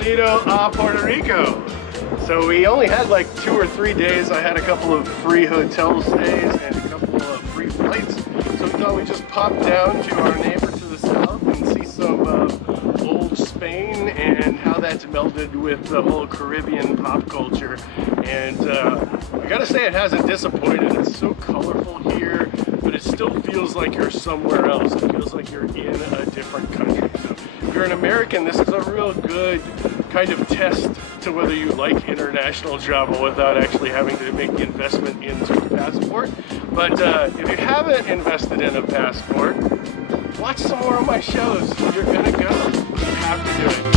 Bienvenido a Puerto Rico. So we only had like 2 or 3 days. I had a couple of free hotel stays and a couple of free flights. So we thought we'd just pop down to our neighbor to the south and see some old Spain and how that's melded with the whole Caribbean pop culture. And I gotta say, it hasn't disappointed. It's so colorful here, but it still feels like you're somewhere else. It feels like you're in a different country. So if you're an American, this is a real good kind of test to whether you like international travel without actually having to make the investment into a passport. But if you haven't invested in a passport, watch some more of my shows. You're gonna go. You have to do it.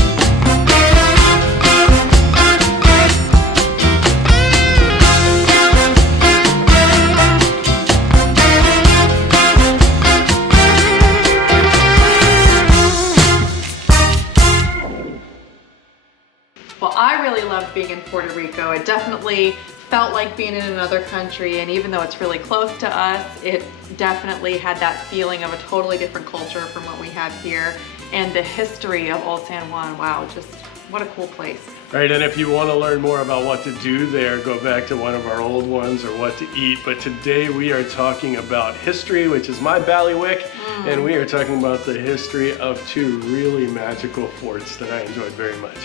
Well, I really loved being in Puerto Rico. It definitely felt like being in another country, and even though it's really close to us, it definitely had that feeling of a totally different culture from what we have here. And the history of Old San Juan, wow, just what a cool place. Right, and if you want to learn more about what to do there, go back to one of our old ones, or what to eat. But today we are talking about history, which is my bailiwick, and we are talking about the history of 2 really magical forts that I enjoyed very much.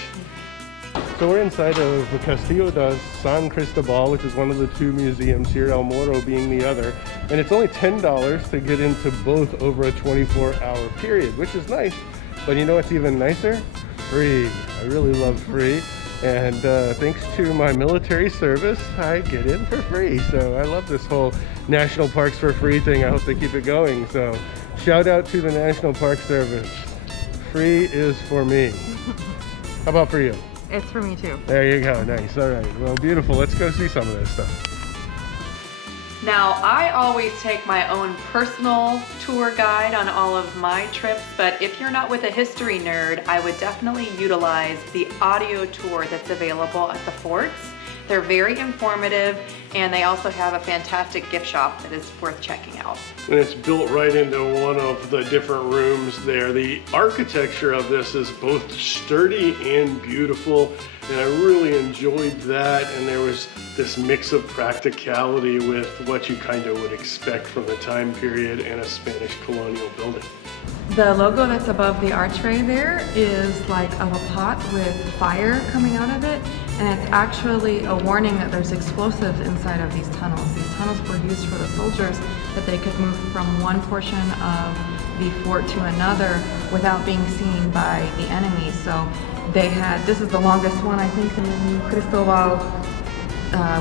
So we're inside of the Castillo de San Cristobal, which is one of the 2 museums here, El Morro being the other. And it's only $10 to get into both over a 24-hour period, which is nice. But you know what's even nicer? Free. I really love free. And thanks to my military service, I get in for free. So I love this whole National Parks for Free thing. I hope they keep it going. So shout out to the National Park Service. Free is for me. How about for you? It's for me too. There you go, nice, all right. Well, beautiful, let's go see some of this stuff. Now, I always take my own personal tour guide on all of my trips, but if you're not with a history nerd, I would definitely utilize the audio tour that's available at the forts. They're very informative, and they also have a fantastic gift shop that is worth checking out. And it's built right into one of the different rooms there. The architecture of this is both sturdy and beautiful, and I really enjoyed that. And there was this mix of practicality with what you kind of would expect from the time period and a Spanish colonial building. The logo that's above the archway there is like of a pot with fire coming out of it, and it's actually a warning that there's explosives inside of these tunnels. These tunnels were used for the soldiers, that they could move from one portion of the fort to another without being seen by the enemy. So they had, this is the longest one, I think, in Cristobal,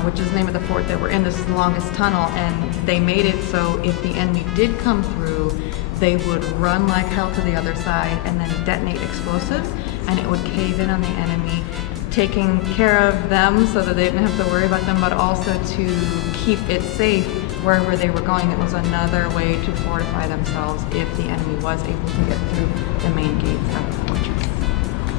which is the name of the fort that we're in. This is the longest tunnel, and they made it so if the enemy did come through, they would run like hell to the other side and then detonate explosives, and it would cave in on the enemy, taking care of them so that they didn't have to worry about them, but also to keep it safe wherever they were going. It was another way to fortify themselves if the enemy was able to get through the main gates of the fortress.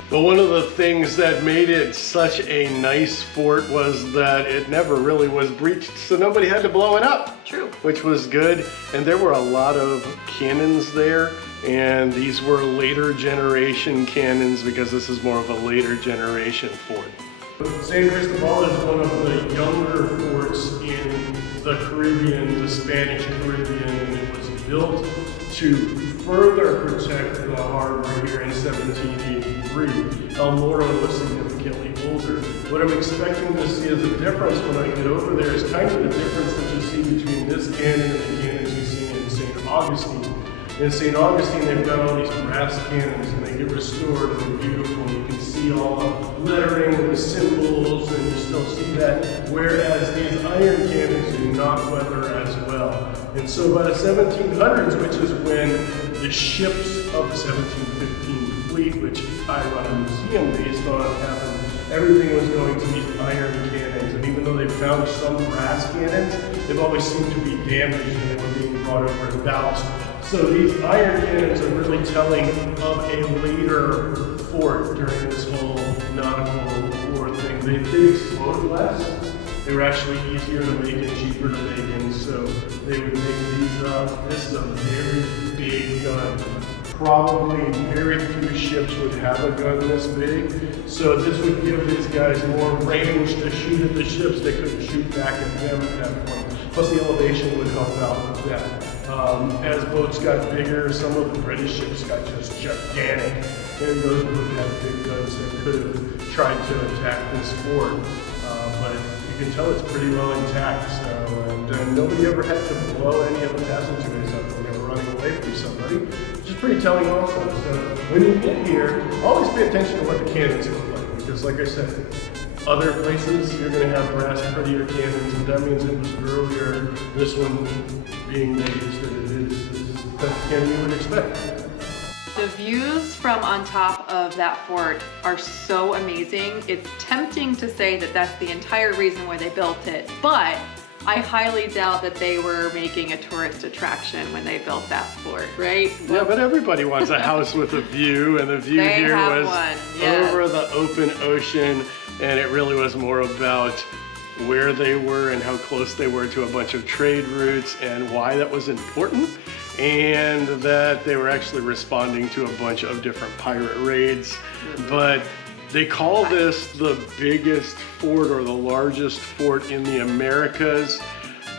But one of the things that made it such a nice fort was that it never really was breached, so nobody had to blow it up. True. Which was good. And there were a lot of cannons there, and these were later generation cannons because this is more of a later generation fort. San Cristobal is one of the younger forts in the Caribbean, the Spanish Caribbean, and it was built to further protect the harbor here in 1783. El Morro was significantly older. What I'm expecting to see as a difference when I get over there is kind of the difference that you see between this cannon and the cannons you see in St. Augustine. In St. Augustine, they've got all these brass cannons, and they get restored, and they're beautiful. You can see all the lettering and the symbols, and you still see that, whereas these iron cannons do not weather as well. And so by the 1700s, which is when the ships of the 1715 fleet, which I run a museum based on, happened, everything was going to these iron cannons. And even though they've found some brass cannons, they've always seemed to be damaged and they were being brought over as ballast. So these iron cannons are really telling of a later fort during this whole nautical war thing. They explode less. They were actually easier to make and cheaper to make, and so they would make these up. This is a very big gun, probably very few ships would have a gun this big. So this would give these guys more range to shoot at the ships. They couldn't shoot back at them at that point. Plus the elevation would help out with that. As boats got bigger, some of the British ships got just gigantic, and those would have big guns that could have tried to attack this fort. But you can tell it's pretty well intact, and nobody ever had to blow any of the passageways up when they were running away from somebody, which is pretty telling also. So when you get here, always pay attention to what the cannons look like, because like I said, other places you're going to have brass prettier cannons, and that means it was earlier. This one being the age that it is the cannon you would expect. The views from on top of that fort are so amazing. It's tempting to say that that's the entire reason why they built it, but I highly doubt that they were making a tourist attraction when they built that fort, right? Yeah, but everybody wants a house with a view, and the view here was over the open ocean, and it really was more about where they were and how close they were to a bunch of trade routes and why that was important, and that they were actually responding to a bunch of different pirate raids. But they call this the biggest fort or the largest fort in the Americas.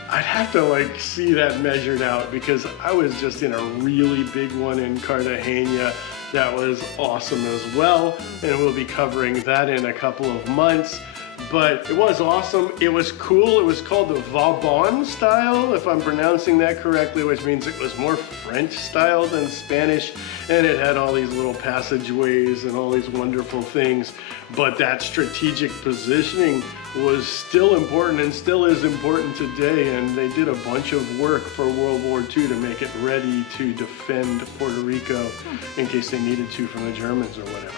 I'd have to see that measured out, because I was just in a really big one in Cartagena that was awesome as well, and we'll be covering that in a couple of months. But it was awesome. It was cool. It was called the Vauban style, if I'm pronouncing that correctly, which means it was more French style than Spanish. And it had all these little passageways and all these wonderful things. But that strategic positioning was still important and still is important today. And they did a bunch of work for World War II to make it ready to defend Puerto Rico in case they needed to from the Germans or whatever.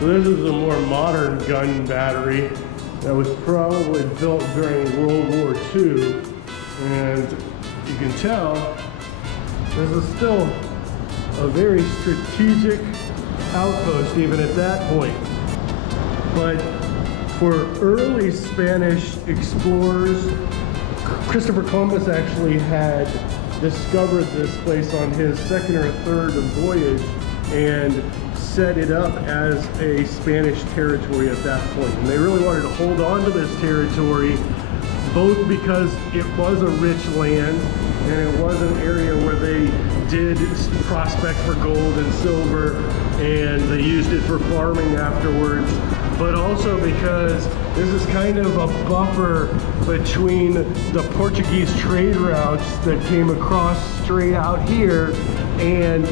So this is a more modern gun battery that was probably built during World War II, and you can tell this is still a very strategic outpost even at that point. But for early Spanish explorers, Christopher Columbus actually had discovered this place on his second or third voyage and set it up as a Spanish territory at that point. And they really wanted to hold on to this territory, both because it was a rich land and it was an area where they did prospect for gold and silver, and they used it for farming afterwards, but also because this is kind of a buffer between the Portuguese trade routes that came across straight out here and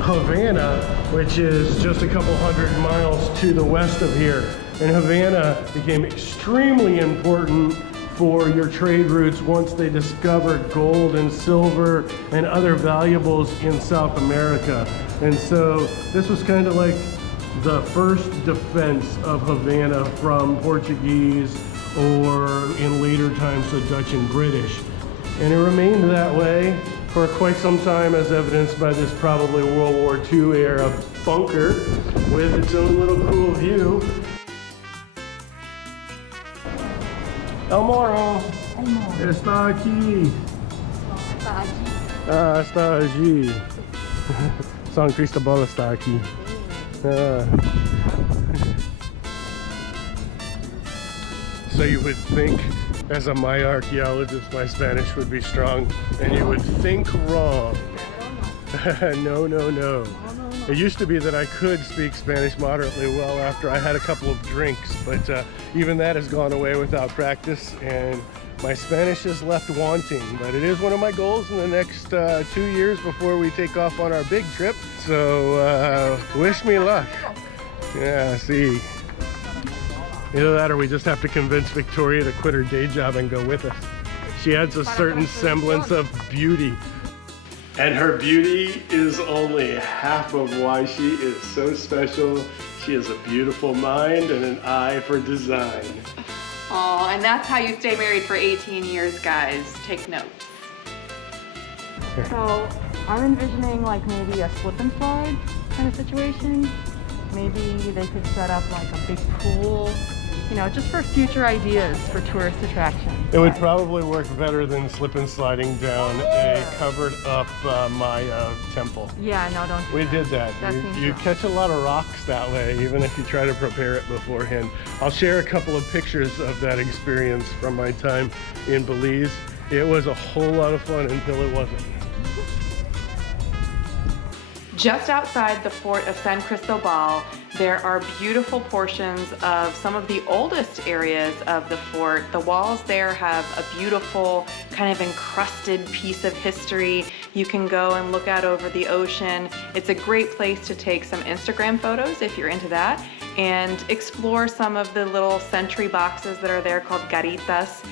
Havana, which is just a couple hundred miles to the west of here. And Havana became extremely important for your trade routes once they discovered gold and silver and other valuables in South America. And so this was kind of like the first defense of Havana from Portuguese, or in later times the Dutch and British. And it remained that way for quite some time, as evidenced by this probably World War II era bunker with its own little cool view. El Morro está aquí. Ah, está allí. San Cristobal está aquí. So you would think, as a Maya archaeologist, my Spanish would be strong, and you would think wrong. No. It used to be that I could speak Spanish moderately well after I had a couple of drinks, but even that has gone away without practice, and my Spanish is left wanting. But it is one of my goals in the next 2 years before we take off on our big trip, so wish me luck. Yeah, see. Either that or we just have to convince Victoria to quit her day job and go with us. She adds a certain semblance of beauty. And her beauty is only half of why she is so special. She has a beautiful mind and an eye for design. Oh, and that's how you stay married for 18 years, guys. Take notes. So I'm envisioning maybe a slip and slide kind of situation. Maybe they could set up a big pool you know, just for future ideas for tourist attractions. It would probably work better than slip and sliding down a covered up Maya temple. Yeah, no, don't do We that. did that. You catch a lot of rocks that way, even if you try to prepare it beforehand. I'll share a couple of pictures of that experience from my time in Belize. It was a whole lot of fun until it wasn't. Just outside the fort of San Cristobal, there are beautiful portions of some of the oldest areas of the fort. The walls there have a beautiful kind of encrusted piece of history. You can go and look out over the ocean. It's a great place to take some Instagram photos if you're into that, and explore some of the little sentry boxes that are there called garitas.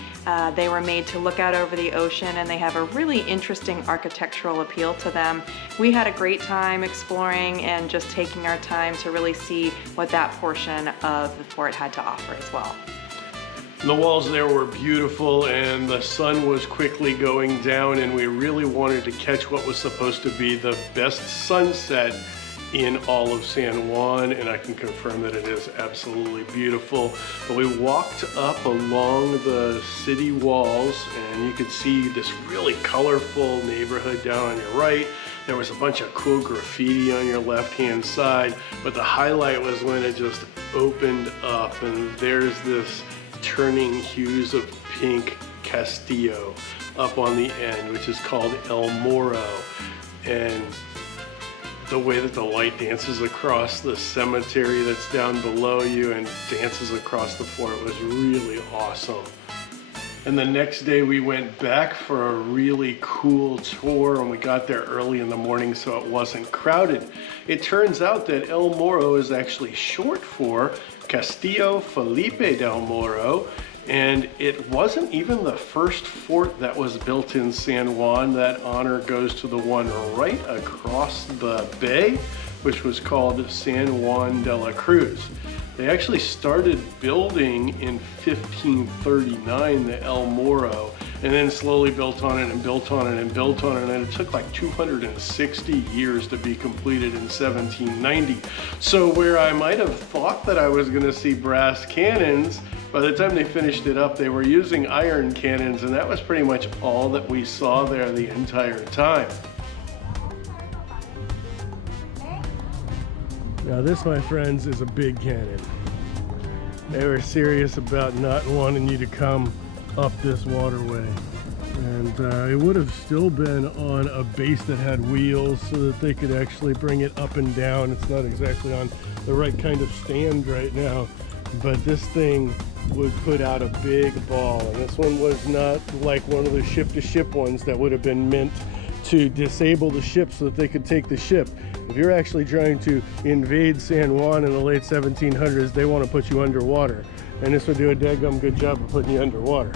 They were made to look out over the ocean, and they have a really interesting architectural appeal to them. We had a great time exploring and just taking our time to really see what that portion of the fort had to offer as well. The walls there were beautiful, and the sun was quickly going down, and we really wanted to catch what was supposed to be the best sunset in all of San Juan, and I can confirm that it is absolutely beautiful. But we walked up along the city walls, and you could see this really colorful neighborhood down on your right. There was a bunch of cool graffiti on your left-hand side, but the highlight was when it just opened up, and there's this turning hues of pink Castillo up on the end, which is called El Morro. And the way that the light dances across the cemetery that's down below you and dances across the fort was really awesome. And the next day we went back for a really cool tour, and we got there early in the morning so it wasn't crowded. It turns out that El Morro is actually short for Castillo Felipe del Morro, and it wasn't even the first fort that was built in San Juan. That honor goes to the one right across the bay, which was called San Juan de la Cruz. They actually started building in 1539, the El Morro, and then slowly built on it and built on it and built on it, and it took like 260 years to be completed in 1790. So where I might have thought that I was gonna see brass cannons, by the time they finished it up, they were using iron cannons, and that was pretty much all that we saw there the entire time. Now this, my friends, is a big cannon. They were serious about not wanting you to come up this waterway. And it would have still been on a base that had wheels so that they could actually bring it up and down. It's not exactly on the right kind of stand right now, but this thing would put out a big ball. And this one was not like one of the ship-to-ship ones that would have been meant to disable the ship so that they could take the ship. If you're actually trying to invade San Juan in the late 1700s, they want to put you underwater. And this would do a daggum good job of putting you underwater.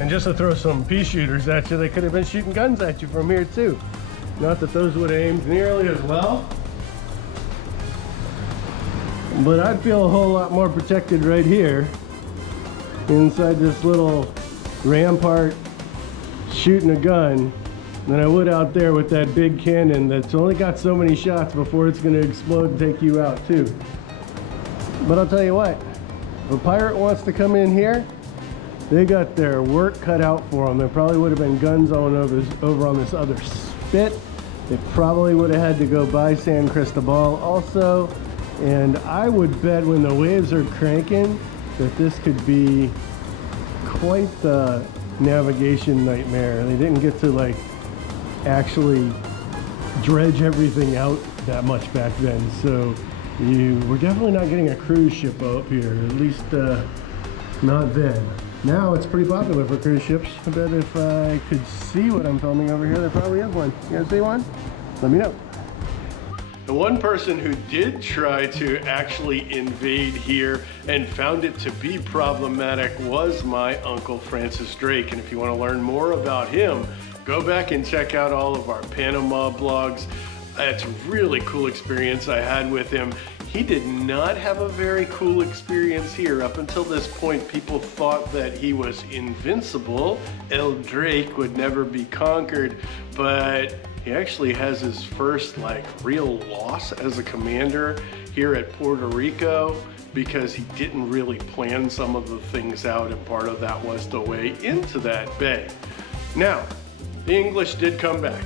And just to throw some pea shooters at you, they could have been shooting guns at you from here too. Not that those would have aimed nearly as well, but I'd feel a whole lot more protected right here inside this little rampart shooting a gun than I would out there with that big cannon that's only got so many shots before it's going to explode and take you out too. But I'll tell you what, if a pirate wants to come in here, they got their work cut out for them. There probably would have been guns on over on this other spit. They probably would have had to go by San Cristobal also. And I would bet when the waves are cranking that this could be quite the navigation nightmare. They didn't get to like actually dredge everything out that much back then. So we're definitely not getting a cruise ship up here, at least not then. Now it's pretty popular for cruise ships. I bet if I could see what I'm filming over here, there probably is one. You guys see one? Let me know. The one person who did try to actually invade here and found it to be problematic was my Uncle Francis Drake. And if you want to learn more about him, go back and check out all of our Panama blogs. It's a really cool experience I had with him. He did not have a very cool experience here. Up until this point, people thought that he was invincible. El Drake would never be conquered, but he actually has his first real loss as a commander here at Puerto Rico because he didn't really plan some of the things out, and part of that was the way into that bay. Now, the English did come back.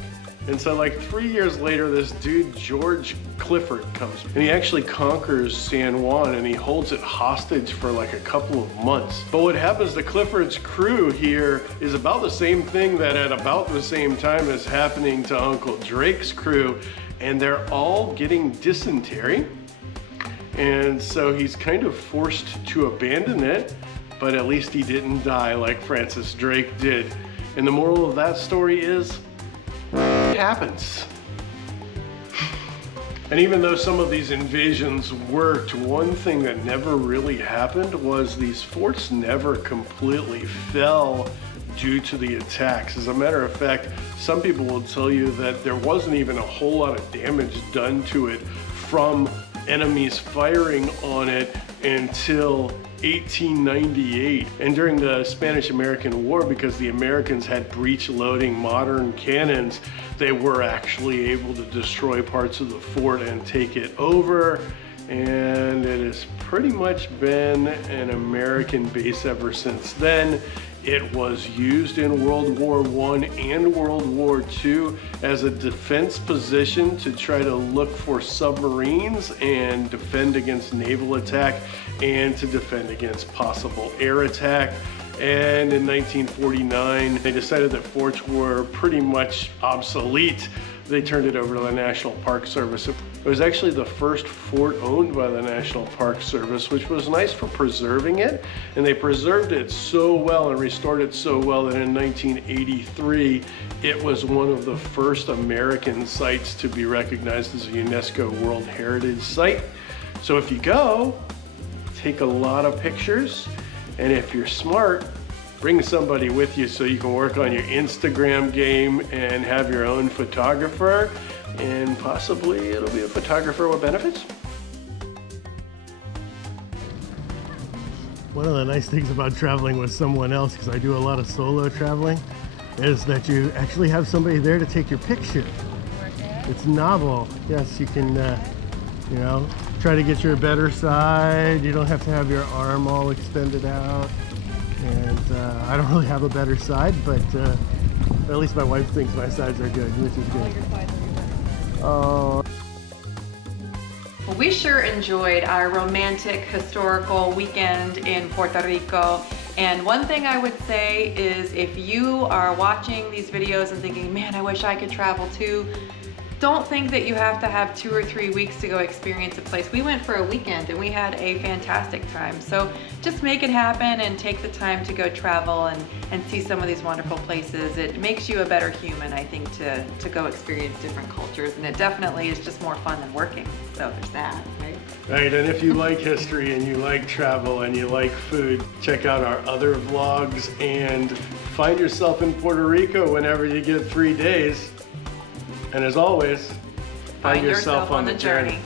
And so 3 years later, this dude, George Clifford, comes and he actually conquers San Juan and he holds it hostage for a couple of months. But what happens to Clifford's crew here is about the same thing that at about the same time is happening to Uncle Drake's crew, and they're all getting dysentery. And so he's kind of forced to abandon it, but at least he didn't die like Francis Drake did. And the moral of that story is, it happens. And even though some of these invasions worked, one thing that never really happened was these forts never completely fell due to the attacks. As a matter of fact, some people will tell you that there wasn't even a whole lot of damage done to it from enemies firing on it until 1898. And during the Spanish-American War, because the Americans had breech-loading modern cannons, they were actually able to destroy parts of the fort and take it over. And it has pretty much been an American base ever since then. It was used in World War I and World War II as a defense position to try to look for submarines and defend against naval attack and to defend against possible air attack. And in 1949, they decided that forts were pretty much obsolete. They turned it over to the National Park Service. It was actually the first fort owned by the National Park Service, which was nice for preserving it. And they preserved it so well and restored it so well that in 1983, it was one of the first American sites to be recognized as a UNESCO World Heritage Site. So if you go, take a lot of pictures. And if you're smart, bring somebody with you so you can work on your Instagram game and have your own photographer, and possibly it'll be a photographer with benefits. One of the nice things about traveling with someone else, because I do a lot of solo traveling, is that you actually have somebody there to take your picture. It's novel. Yes, you can, try to get your better side. You don't have to have your arm all extended out. And I don't really have a better side, but at least my wife thinks my sides are good, which is good. All your sides are your better side. Oh. Well, we sure enjoyed our romantic historical weekend in Puerto Rico. And one thing I would say is, if you are watching these videos and thinking, man, I wish I could travel too, don't think that you have to have 2 or 3 weeks to go experience a place. We went for a weekend and we had a fantastic time. So just make it happen and take the time to go travel and see some of these wonderful places. It makes you a better human, I think, to go experience different cultures. And it definitely is just more fun than working. So there's that, right? Right, and if you like history and you like travel and you like food, check out our other vlogs and find yourself in Puerto Rico whenever you get 3 days. And as always, find yourself on the journey.